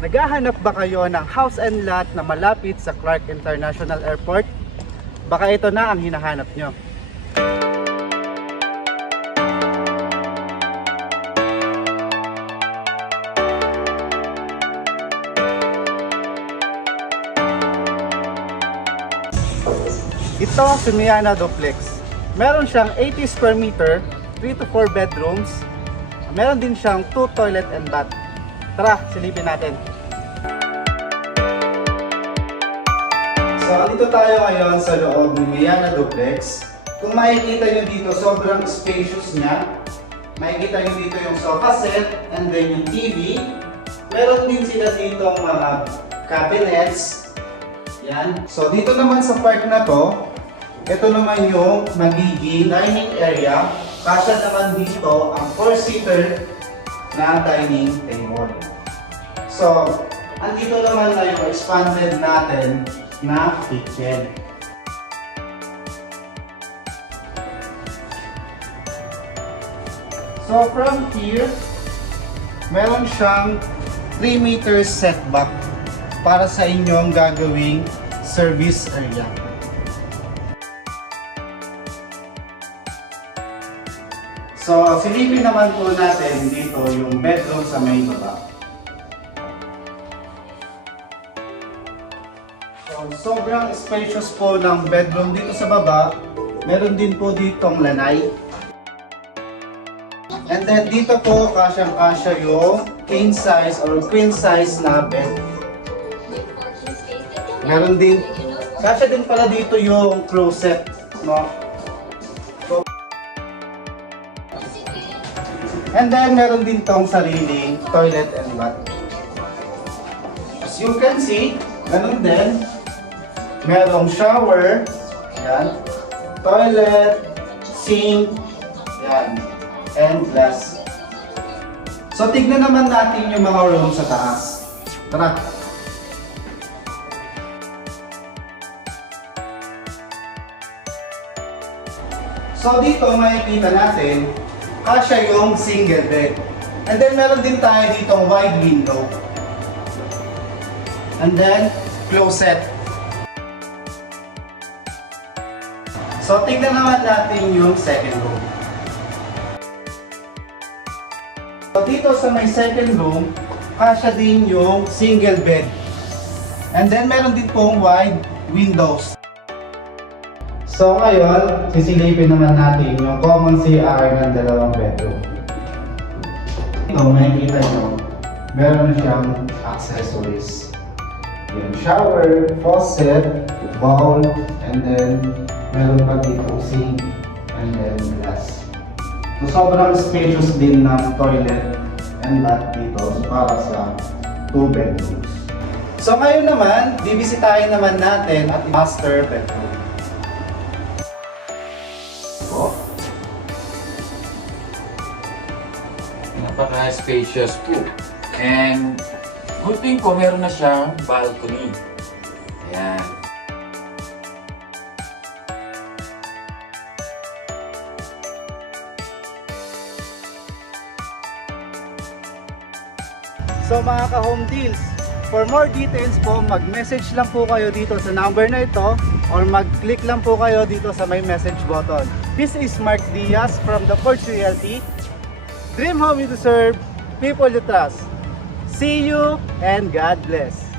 Naghahanap ba kayo ng house and lot na malapit sa Clark International Airport? Baka ito na ang hinahanap nyo. Ito ang Simiana Duplex. Meron siyang 80 square meter, 3 to 4 bedrooms. Meron din siyang 2 toilet and bath. Tara, silipin natin. So, dito tayo ngayon sa loob ng Simiana Duplex. Kung makikita nyo dito, sobrang spacious niya. Makikita nyo dito yung sofa set and then yung TV. Meron din sila dito ang mga cabinets. Yan. So, dito naman sa part na to, ito naman yung magiging dining area. Kasya naman dito ang 4-seater na dining table. So, andito naman na yung expanded natin na kitchen. So, from here, meron siyang 3 meters setback para sa inyong gagawing service area. So, silipin naman po natin dito yung bedroom sa may baba. So, sobrang spacious po ng bedroom dito sa baba. Meron din po ditong lanay. And then dito po, kasyang-kasya yung king size or queen size na bed. Meron din, kasya din pala dito yung closet, no? And then, meron din tong sariling toilet and bath. As you can see, ganun din. Merong shower, yan, toilet, sink, yan, and glass. So, tignan naman natin yung mga room sa taas. Tara! So, dito makikita natin kasya yung single bed. And then meron din tayo ditong wide window. And then closet. So tingnan naman natin yung second room. So dito sa may second room, kasya din yung single bed. And then meron din pong wide windows. So ngayon, sisilipin naman natin yung common CR ng dalawang bedroom. Ito, makikita nyo, meron siyang accessories. Yung shower, faucet, bowl, and then meron pa dito sink, and then glass. So sobrang spacious din ng toilet and bath dito para sa 2 bedrooms. So ngayon naman, bibisitahin naman natin at master bedroom. Napaka-spacious po. And good thing po, meron na siyang balcony. Ayan. So mga ka-home deals, for more details po, mag-message lang po kayo dito sa number na ito or mag-click lang po kayo dito sa may message button. This is Mark Diaz from The Porch Realty. Dream home you deserve, people you trust. See you and God bless.